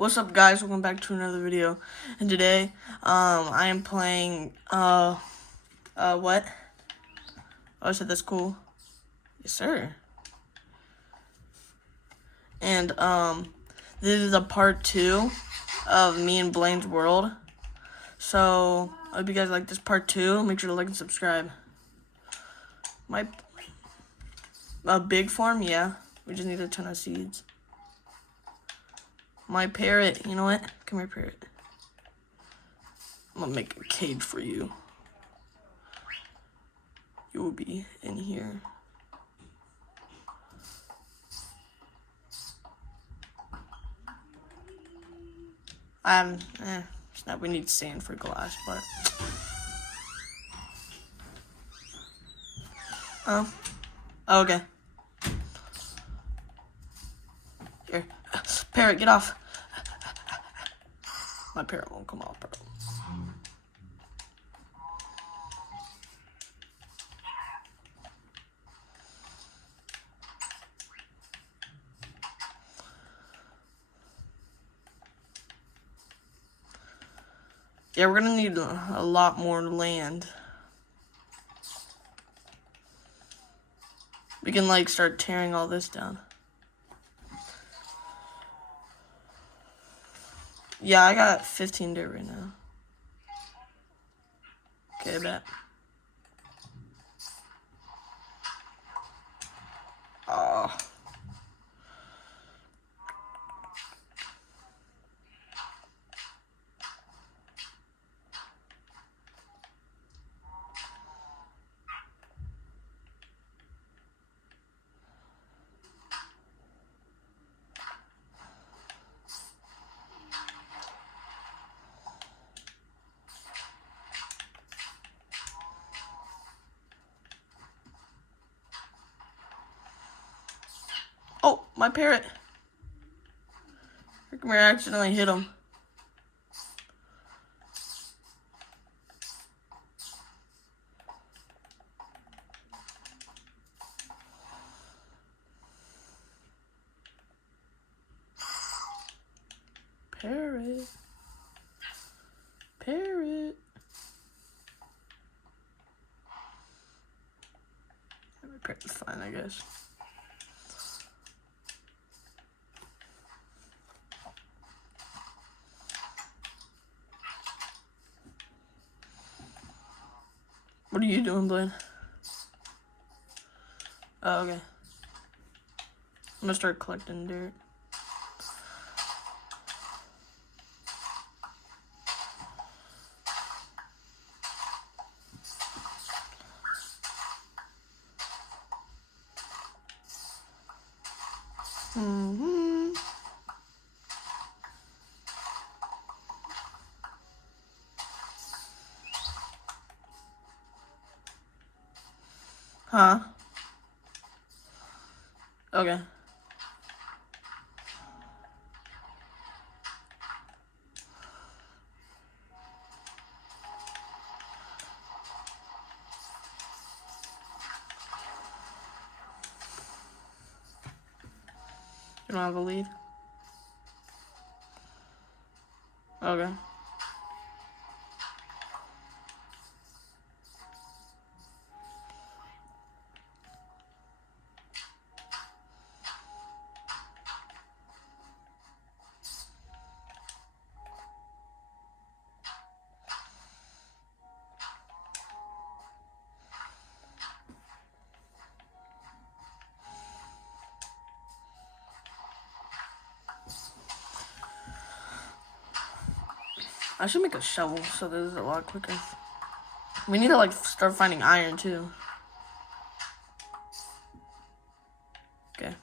What's up, guys? Welcome back to another video. And today, I am playing, what? Oh, I said that's cool. Yes, sir. And, this is a part 2 of me and Blayne's world. So, I hope you guys like this part 2. Make sure to like and subscribe. A big farm? Yeah. We just need a ton of seeds. My parrot, you know what? Come here, parrot. I'm gonna make a cage for you. You will be in here. It's not, we need sand for glass, but. Okay. Here. Parrot, get off. My parrot won't come off, bro. Yeah, we're gonna need a lot more land. We can, like, start tearing all this down. Yeah, I got 15 dirt right now. Okay, bet. Oh. Oh, my parrot. I accidentally hit him. Parrot. Parrot. My parrot's fine, I guess. What are you doing, Blayne? Oh, okay. I'm gonna start collecting dirt. Huh? Okay. You don't have a lead? Okay. I should make a shovel so this is a lot quicker. We need to, like, start finding iron too. Okay.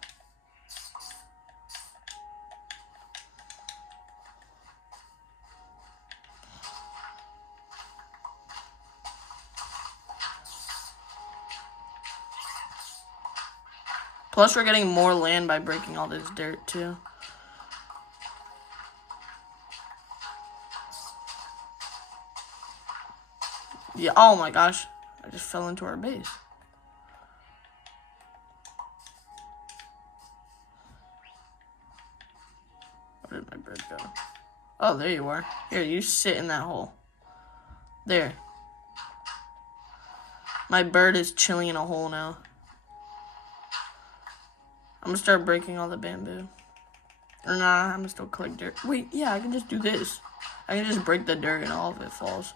Plus, we're getting more land by breaking all this dirt too. Yeah, oh my gosh. I just fell into our base. Where did my bird go? Oh, there you are. Here, you sit in that hole. There. My bird is chilling in a hole now. I'm gonna start breaking all the bamboo. Or nah, I'm gonna still collect dirt. Wait, yeah, I can just do this. I can just break the dirt and all of it falls.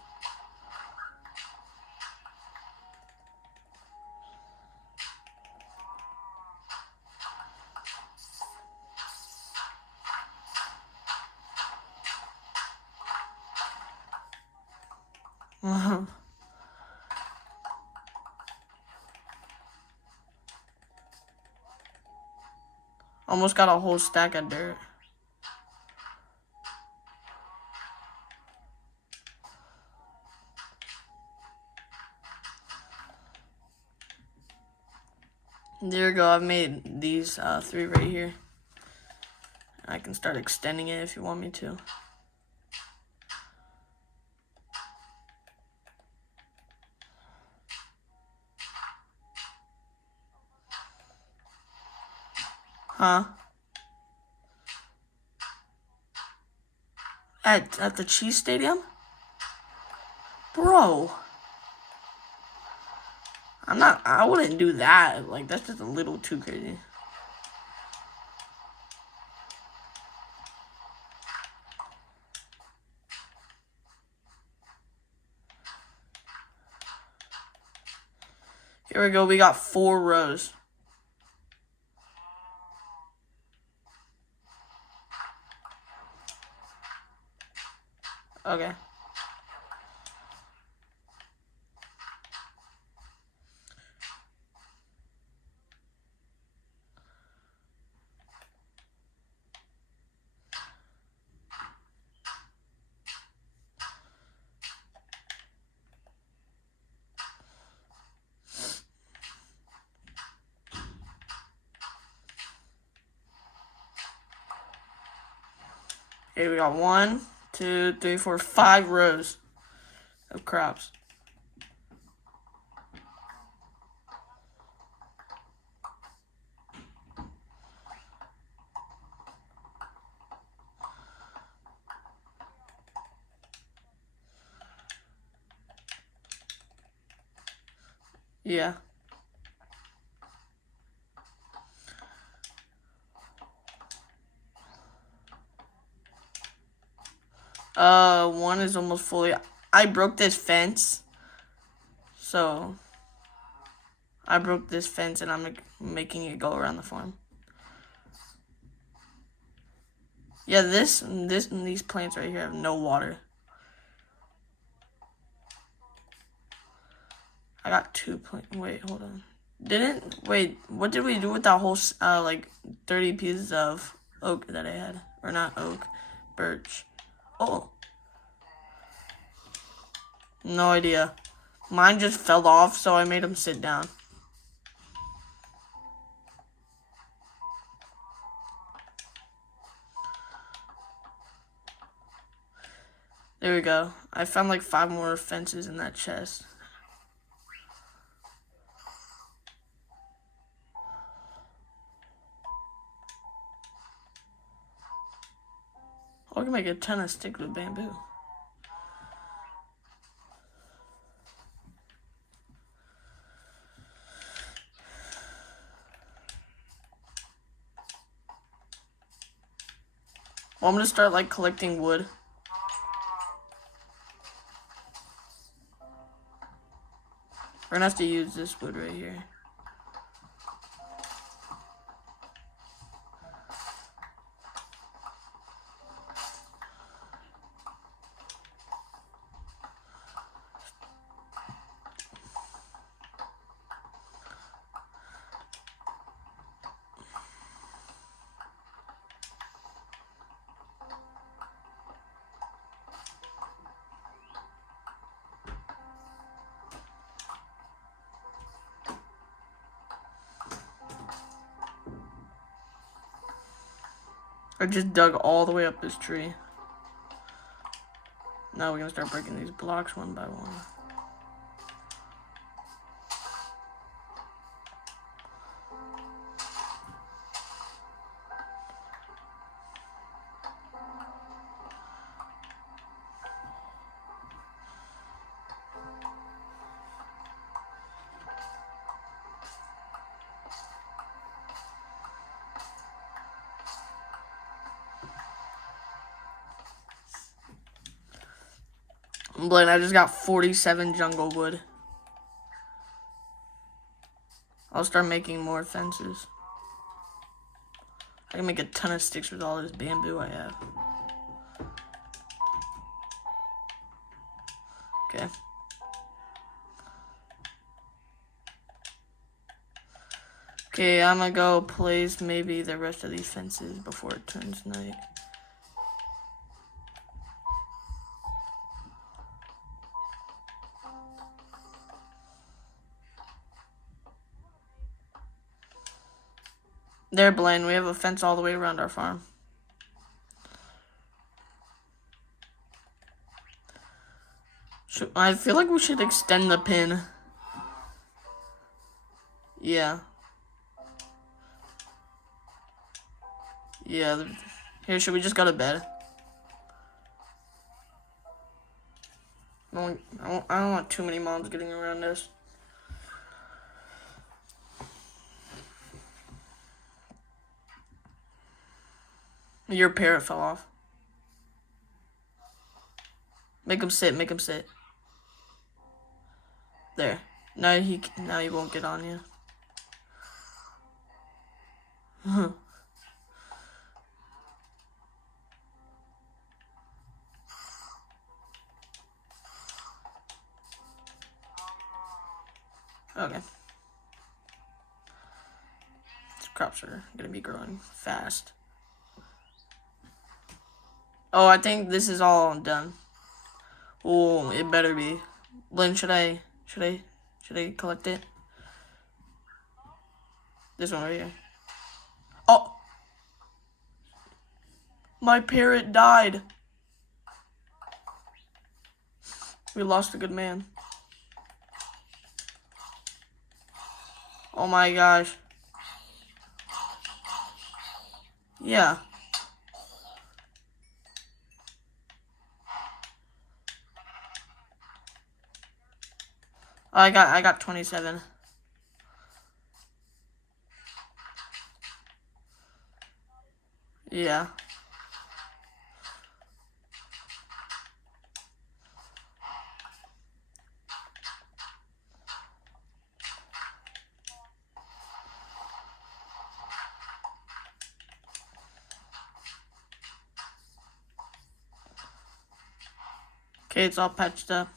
Almost got a whole stack of dirt. There you go. I've made these 3 right here. I can start extending it if you want me to. Huh? At the Cheese Stadium? Bro. I wouldn't do that. Like, that's just a little too crazy. Here we go. We got 4 rows. Okay. Here we got 1, 2, 3, 4, 5 rows of crops. Yeah. One is almost fully. I broke this fence. So I broke this fence and I'm making it go around the farm. Yeah, these plants right here have no water. I got 2 plants. Wait, hold on. What did we do with that whole, like, 30 pieces of oak that I had? Or not oak, birch. Oh. No idea. Mine just fell off, so I made him sit down. There we go. I found like 5 more fences in that chest. Oh, I can make a ton of sticks with bamboo. Well, I'm gonna start like collecting wood. We're gonna have to use this wood right here. I just dug all the way up this tree. Now we're gonna start breaking these blocks one by one. Blayne, I just got 47 jungle wood. I'll start making more fences. I can make a ton of sticks with all this bamboo I have. Okay. Okay, I'm gonna go place maybe the rest of these fences before it turns night. There, Blayne, we have a fence all the way around our farm. I feel like we should extend the pin. Yeah. Yeah. Here, should we just go to bed? I don't want too many moms getting around this. Your parrot fell off. Make him sit. Make him sit. There. Now he won't get on you. Okay. These crops are gonna be growing fast. Oh, I think this is all done. Oh, it better be. Blayne, should I collect it? This one right here. Oh! My parrot died. We lost a good man. Oh my gosh. Yeah. I got 27. Yeah. Okay, it's all patched up.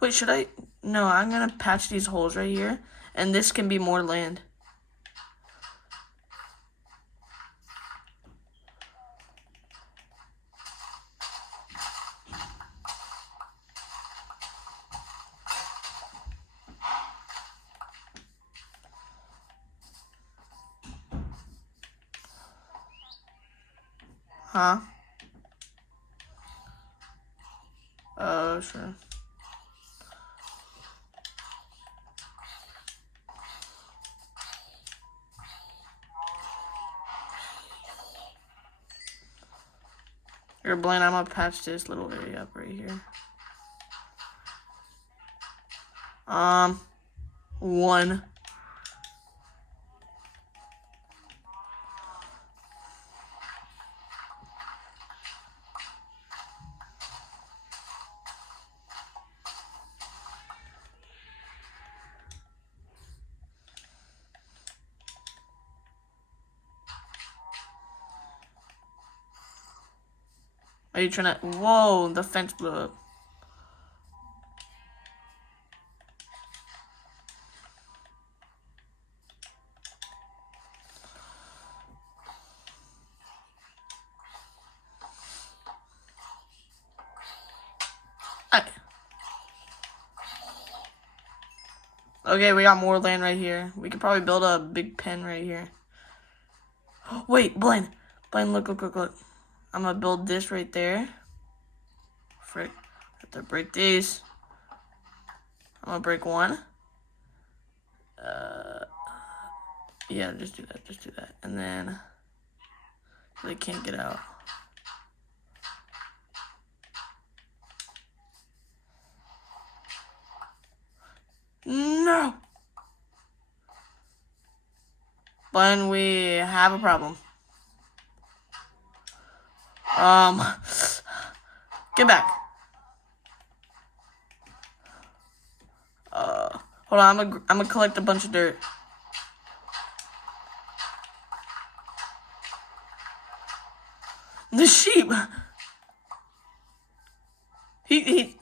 Wait, should I? No, I'm gonna patch these holes right here, and this can be more land. Huh? Sure. Here, Blayne, I'm gonna patch this little area up right here. 1. Are you trying to? Whoa, the fence blew up. Okay, we got more land right here. We could probably build a big pen right here. Wait, Blayne, look. I'm gonna build this right there. Frick, I have to break these. I'm gonna break one. Yeah, just do that. And then they can't get out. No! Blayne, we have a problem. Get back. Hold on, I'm gonna collect a bunch of dirt. The sheep. He.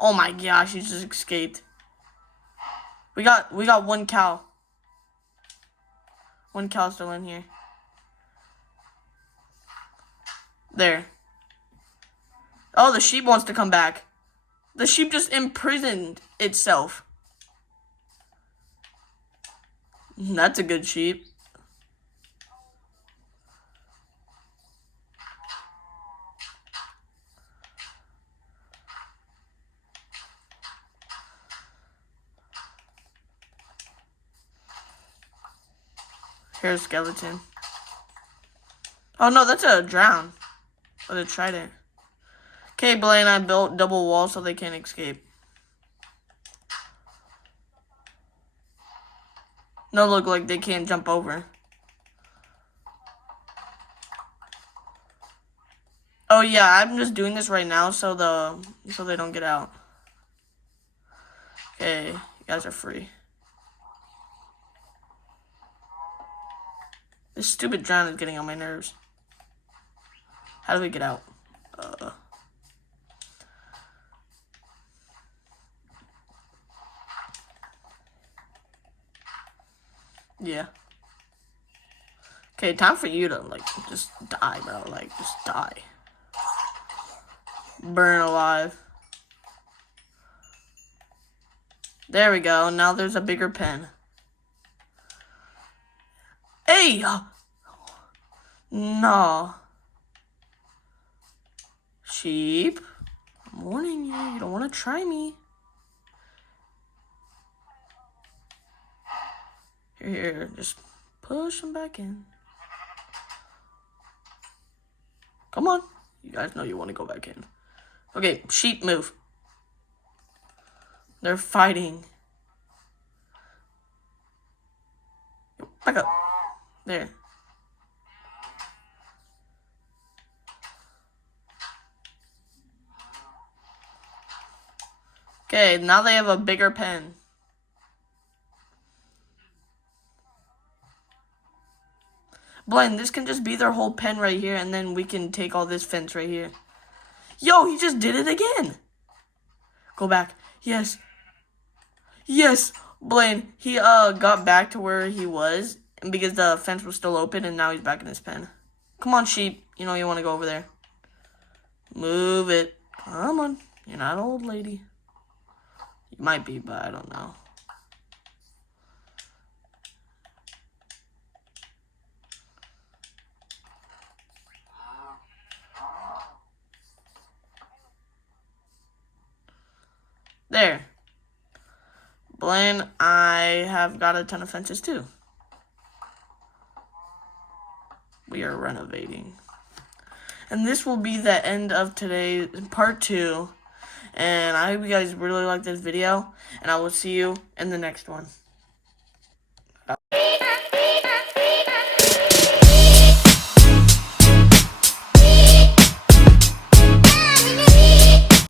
Oh my gosh, he just escaped. We got one cow. One cow still in here. There. Oh, the sheep wants to come back. The sheep just imprisoned itself. That's a good sheep. Here's a skeleton. Oh no, that's a drown. Oh, the trident. Okay, Blayne, I built double walls so they can't escape. No, look, like they can't jump over. Oh yeah, I'm just doing this right now so they don't get out. Okay, you guys are free. This stupid drown is getting on my nerves. How do we get out? Yeah. Okay, time for you to, like, just die, bro. Like, just die. Burn alive. There we go. Now there's a bigger pen. Hey! No. Sheep. I'm warning you. You don't want to try me. Here. Just push them back in. Come on. You guys know you want to go back in. Okay, sheep, move. They're fighting. Back up. There. Okay, now they have a bigger pen. Blayne, this can just be their whole pen right here, and then we can take all this fence right here. Yo, he just did it again. Go back. Yes. Yes, Blayne, he got back to where he was, and because the fence was still open, and now he's back in his pen. Come on, sheep. You know you want to go over there. Move it. Come on. You're not an old lady. You might be, but I don't know. There. Blayne, I have got a ton of fences too. We are renovating. And this will be the end of today's part 2. And I hope you guys really like this video. And I will see you in the next one.